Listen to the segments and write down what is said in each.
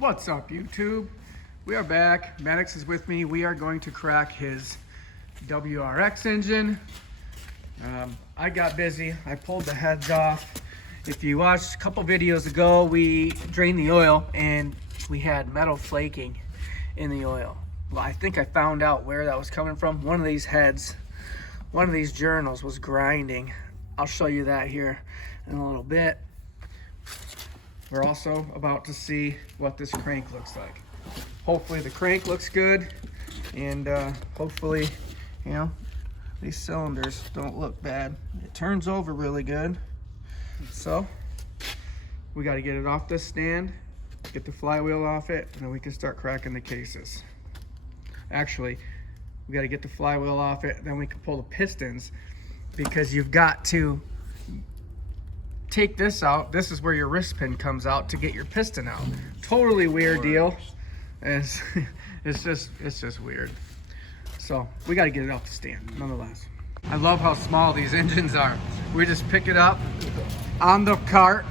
What's up, YouTube? We are back. Maddox is with me. We are going to crack his WRX engine. I got busy. I pulled the heads off. If you watched a couple videos ago, we drained the oil and we had metal flaking in the oil. Well, I think I found out where that was coming from. One of these heads, one of these journals was grinding. I'll show you that here in a little bit. We're also about to see what this crank looks like. Hopefully the crank looks good, and hopefully, you know, these cylinders don't look bad. It turns over really good. So we got to get it off this stand, get the flywheel off it, and then we can start cracking the cases. Actually, we got to get the flywheel off it, then we can pull the pistons, because you've got to take this out. This is where your wrist pin comes out to get your piston out. Totally weird deal. It's just weird. So we got to get it off the stand nonetheless. I love how small these engines are. We just pick it up on the cart.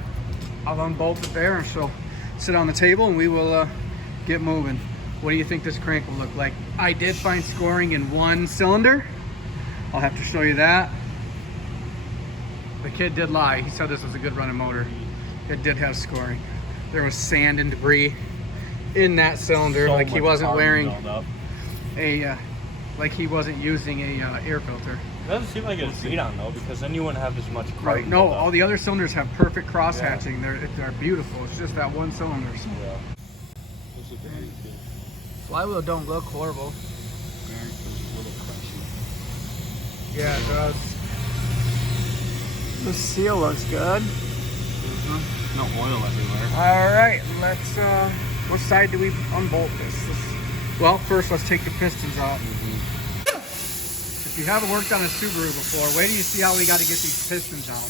I'll unbolt it there and she'll sit on the table and we will get moving. What do you think this crank will look like? I did find scoring in one cylinder. I'll have to show you that. The kid did lie. He said this was a good running motor. It did have scoring. There was sand and debris in that cylinder, so like he wasn't wearing a, like he wasn't using a air filter. It doesn't seem like it's beat on though, because then you wouldn't have as much carbon. Right. No, all the other cylinders have perfect cross hatching. They're beautiful. It's just that one cylinder. So. Yeah. Flywheel don't look horrible. Yeah, it does. The seal looks good. No oil everywhere. All right, let's. What side do we unbolt this? Well, first let's take the pistons out. If you haven't worked on a Subaru before, wait till you see how we got to get these pistons out.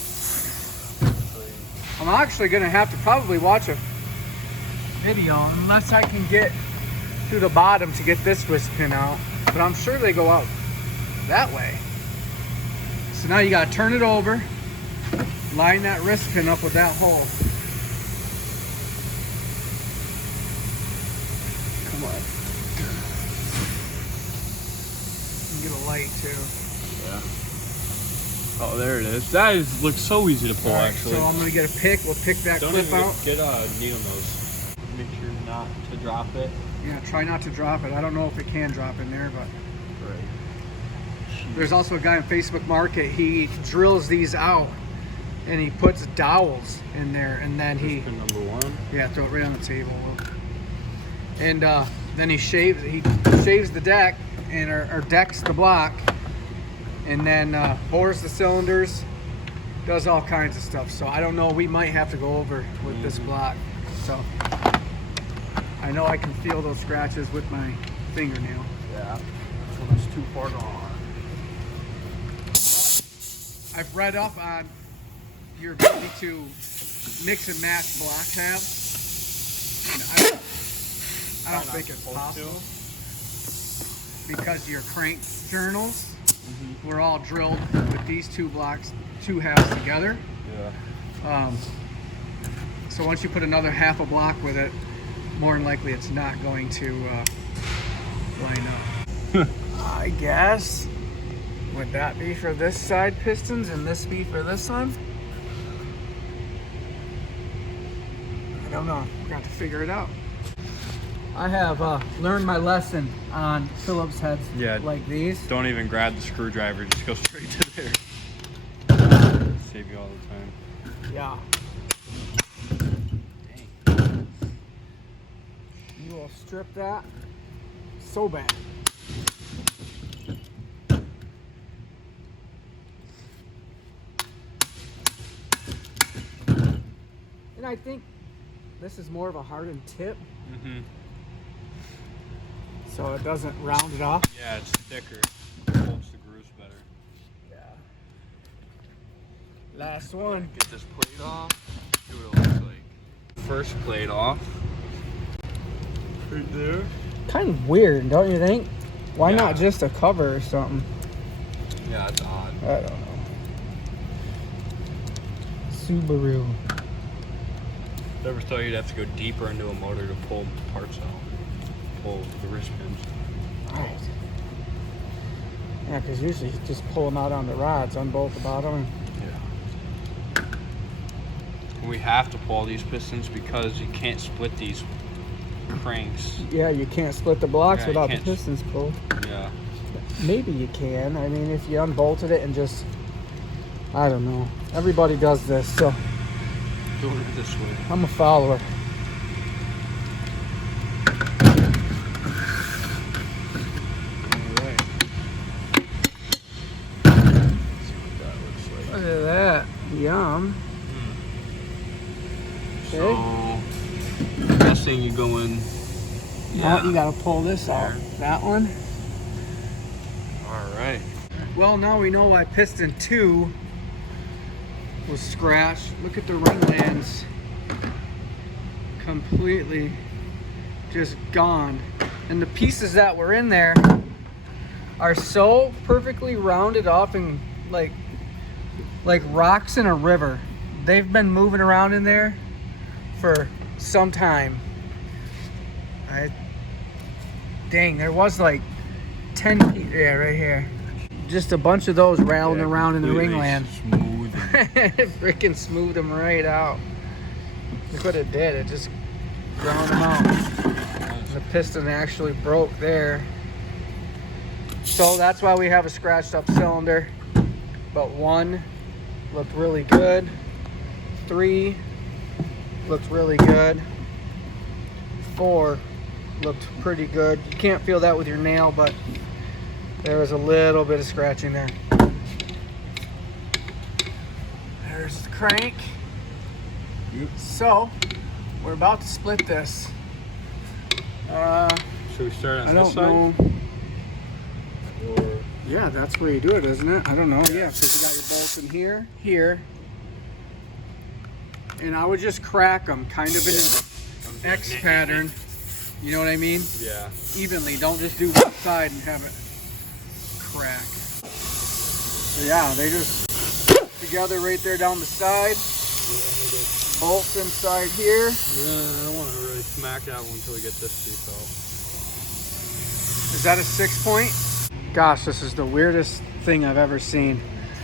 I'm actually gonna have to probably watch a video unless I can get to the bottom to get this wrist pin out. But I'm sure they go out that way. So now you gotta turn it over. Line that wrist pin up with that hole. Come on. You can get a light too. Yeah. Oh, there it is. That looks so easy to pull, actually. So I'm gonna get a pick. We'll pick that clip out. Get a needle nose. Make sure not to drop it. Yeah, try not to drop it. I don't know if it can drop in there, but. Right. There's also a guy on Facebook Market. He drills these out. And he puts dowels in there, and then he number one. Yeah, throw it right on the table. And then he shaves the deck and or decks the block, and then bores the cylinders, does all kinds of stuff. So I don't know. We might have to go over with this block. So I know I can feel those scratches with my fingernail. Yeah. So it's too far gone. I've read up on your ability to mix and match block tabs. I don't think it's possible because your crank journals were all drilled with these two halves together. Yeah. So once you put another half a block with it, more than likely it's not going to line up. I guess. Would that be for this side pistons and this be for this one? I don't know. We're going to have to figure it out. I have learned my lesson on Phillips heads like these. Don't even grab the screwdriver. Just go straight to there. Save you all the time. Yeah. Dang. You will strip that so bad. And I think this is more of a hardened tip. So it doesn't round it off. Yeah, it's thicker. It holds the grooves better. Yeah. Last one. Get this plate off. See what it looks like. First plate off. Right there. Kind of weird, don't you think? Why not just a cover or something? Yeah, it's odd. I don't know. Subaru. Never thought you'd have to go deeper into a motor to pull parts out. Pull the wrist pins. Right. Yeah, because usually you just pull them out on the rods, unbolt the bottom. Yeah. We have to pull these pistons because you can't split these cranks. Yeah, you can't split the blocks Yeah, you without the can't pistons pulled. Yeah. Maybe you can. I mean, if you unbolted it and just, I don't know. Everybody does this, so Doing it this way. I'm a follower. Alright. See what that looks like. Look at that. Yum. So, I'm guessing you go in. Now you gotta pull this out. That one. Alright. Well, now we know why piston 2 was scratched. Look at the ring lands. Completely just gone. And the pieces that were in there are so perfectly rounded off and like rocks in a river. They've been moving around in there for some time. Dang, there was like 10 feet, yeah, right here. Just a bunch of those rattling around in the ringland. Smooth. Freaking smoothed them right out. Look what it did. It just ground them out. The piston actually broke there. So that's why we have a scratched up cylinder. But 1 looked really good. 3 looked really good. 4 looked pretty good. You can't feel that with your nail, but there was a little bit of scratching there. There's the crank. Yep. So, we're about to split this. Should we start on I this don't side? know. Or Yeah, that's where you do it, isn't it? I don't know. Yeah, because you got your bolts in here, here. And I would just crack them kind of in an X pattern. You know what I mean? yeah. Evenly. Don't just do one side and have it crack. So yeah, they just together right there down the side. Bolts inside here. Yeah, I don't want to really smack that one until we get this piece out. Is that a 6-point? Gosh, this is the weirdest thing I've ever seen.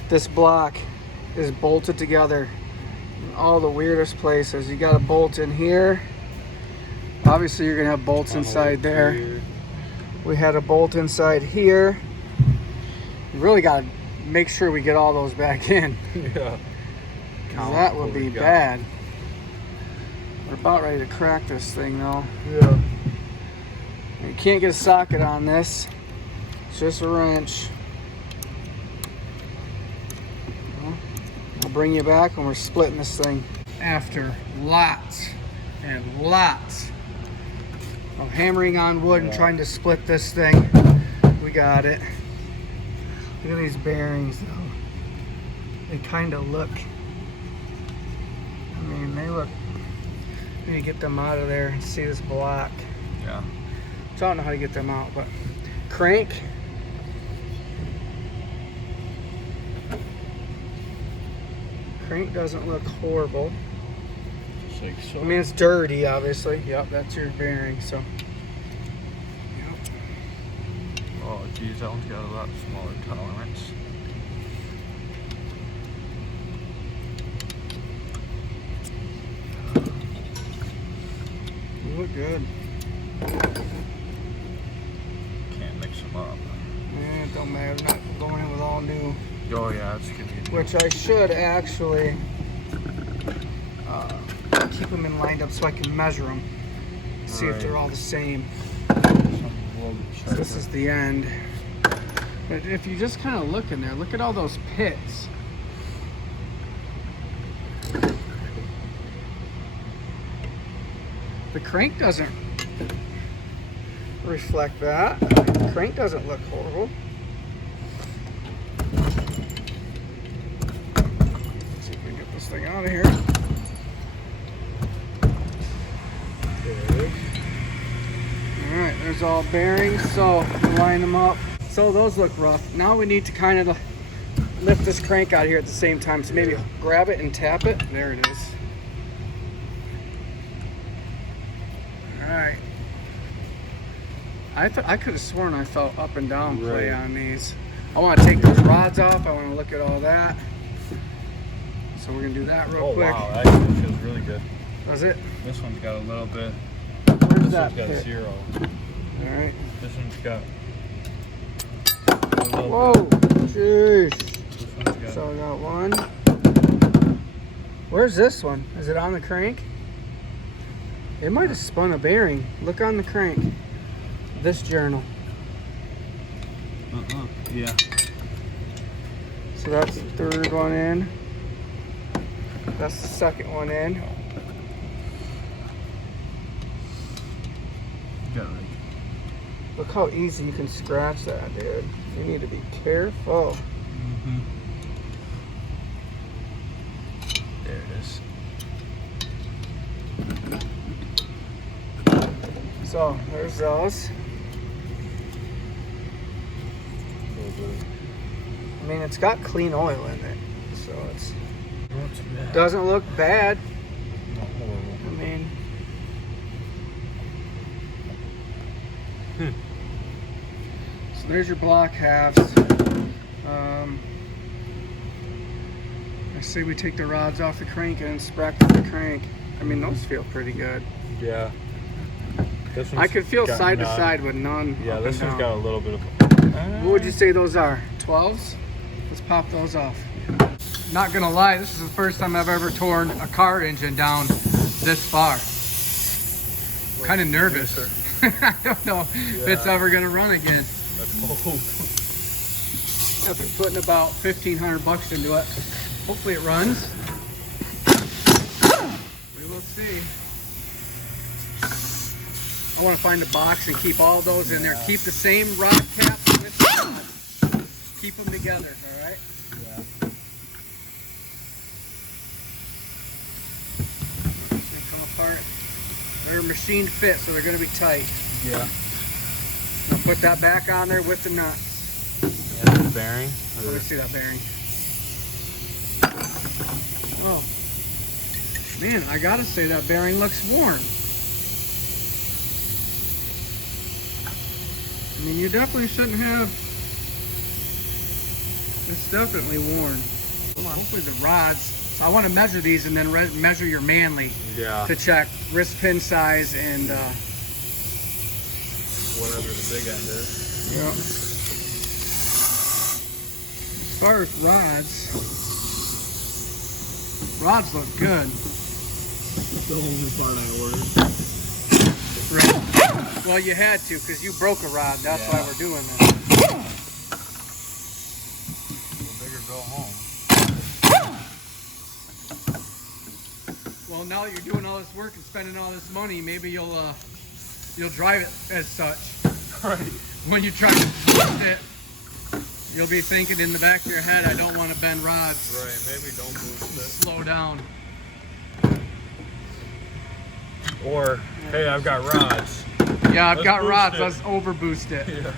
This block is bolted together in all the weirdest places. You got a bolt in here. Obviously, you're gonna have bolts inside there. Here. We had a bolt inside here. You really gotta make sure we get all those back in. Yeah. 'Cause that would be bad. We're about ready to crack this thing though. Yeah. You can't get a socket on this. It's just a wrench. I'll bring you back when we're splitting this thing. After lots and lots of hammering on wood and trying to split this thing, we got it. Look at these bearings though. They kind of look, I mean, they look, we need to get them out of there and see this block. Yeah. So I don't know how to get them out, but crank. Crank doesn't look horrible. Just like so. I mean, it's dirty, obviously. Yep, that's your bearing, so. Yep. Oh, geez, that one's got a lot smaller tolerance. You look good. Can't mix them up. Yeah, it don't matter. I'm not going in with all new. Oh yeah, it's gonna be. Which I should actually keep them in lined up so I can measure them. See if Right. they're all the same. Something a little bit So sharper. this is the end. But if you just kind of look in there, look at all those pits. The crank doesn't reflect that. The crank doesn't look horrible. Let's see if we can get this thing out of here. Alright, there's all bearings, so we'll line them up. So those look rough. Now we need to kind of lift this crank out here at the same time. So maybe grab it and tap it. There it is. I could have sworn I felt up and down play Right. on these. I want to take those rods off. I want to look at all that. So we're gonna do that real quick. Wow, that actually feels really good. Does it? This one's got a little bit. Where's This that one's got pit? 0. All right. This one's got a little Whoa, jeez. bit. This one's got. So I got one. Where's this one? Is it on the crank? It might have spun a bearing. Look on the crank. This journal. Yeah. So that's the third one in. That's the second one in. Got it. Look how easy you can scratch that, dude. You need to be careful. Mm-hmm. There it is. So there's those. I mean, it's got clean oil in it, so it's Not too bad. doesn't look bad. Not horrible. I mean, so there's your block halves. I say we take the rods off the crank and inspect the crank. I mean, those feel pretty good. Yeah. This I one's could feel got side to none. side with none. Yeah, up this and one's down. got a little bit of. What would you say those are? 12s? Let's pop those off. Not gonna lie, this is the first time I've ever torn a car engine down this far. Kind of nervous. I don't know if it's ever gonna run again. Let's hope. After putting about $1,500 into it, hopefully it runs. We will see. I want to find a box and keep all those in there. Keep the same rod caps with the rods. Keep them together, all right? Yeah. They come apart. They're machine fit, so they're going to be tight. Yeah. I'll put that back on there with the nuts. Yeah, the bearing. Let me see that bearing. Oh, man, I gotta say that bearing looks worn. I mean, you definitely shouldn't have. It's definitely worn. Hopefully the rods. So I want to measure these and then measure your Manley Yeah. to check wrist pin size and. Whatever the big end is. Yeah. As far as rods look good. That's the only part I ordered. Right. Well, you had to because you broke a rod. That's why we're doing this. The bigger go home. Well, now that you're doing all this work and spending all this money, maybe you'll drive it as such. Right. When you try to boost it, you'll be thinking in the back of your head, I don't want to bend rods. Right. Maybe don't boost it. Slow down. Or, hey, I've got rods. Yeah, I've Let's got boost rods. it. Let's over boost it. Yeah.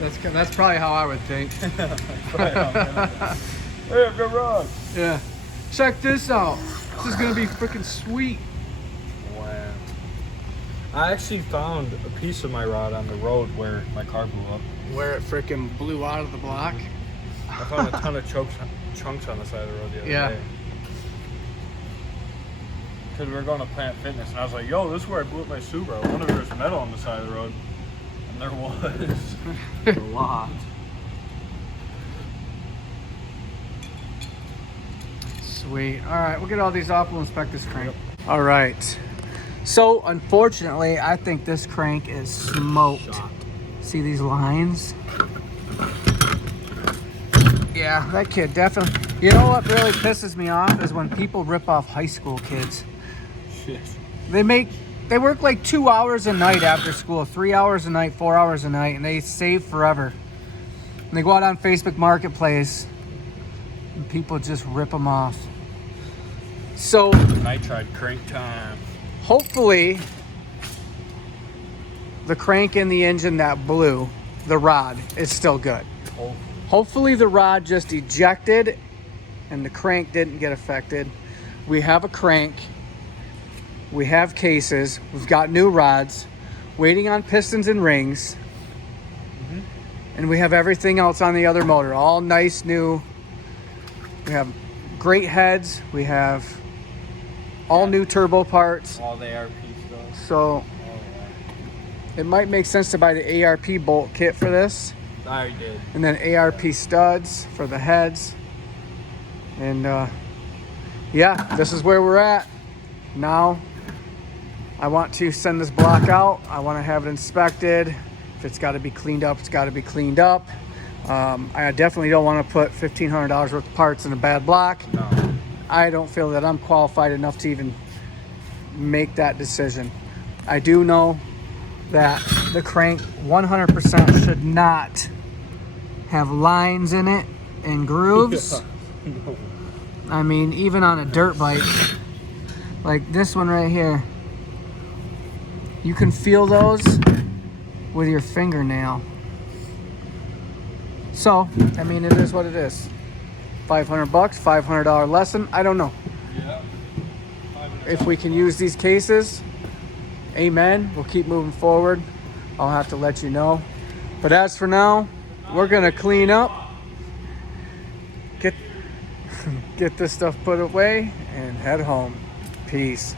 That's probably how I would think. Hey, I've got rods. Yeah. Check this out. This is gonna be freaking sweet. Wow. I actually found a piece of my rod on the road where my car blew up. Where it freaking blew out of the block. I found a ton of chunks on the side of the road the other Yeah. day. Because we were going to Plant Fitness, and I was like, yo, this is where I blew up my Subaru. I wonder if there's metal on the side of the road. And there was. A lot. Sweet. All right, we'll get all these off. We'll inspect this crank. All right. So, unfortunately, I think this crank is smoked. See these lines? Yeah, that kid definitely. You know what really pisses me off is when people rip off high school kids. Shit. They work like 2 hours a night after school, 3 hours a night, 4 hours a night, and they save forever. And they go out on Facebook Marketplace, and people just rip them off. So Nitride crank time. hopefully the crank in the engine that blew, the rod, is still good. Oh. Hopefully the rod just ejected and the crank didn't get affected. We have a crank We have cases. We've got new rods, waiting on pistons and rings. And we have everything else on the other motor, all nice new. We have great heads. We have all new turbo parts. All the ARP stuff. So it might make sense to buy the ARP bolt kit for this. I already did. And then ARP studs for the heads. And yeah, this is where we're at. Now I want to send this block out. I want to have it inspected. If it's got to be cleaned up, it's got to be cleaned up. I definitely don't want to put $1,500 worth of parts in a bad block. No. I don't feel that I'm qualified enough to even make that decision. I do know that the crank 100% should not have lines in it and grooves. No. I mean, even on a dirt bike, like this one right here, you can feel those with your fingernail. So, I mean, it is what it is. $500, $500 lesson. I don't know. Yeah. If we can use these cases, amen. We'll keep moving forward. I'll have to let you know. But as for now, we're gonna clean up, get this stuff put away, and head home. Peace.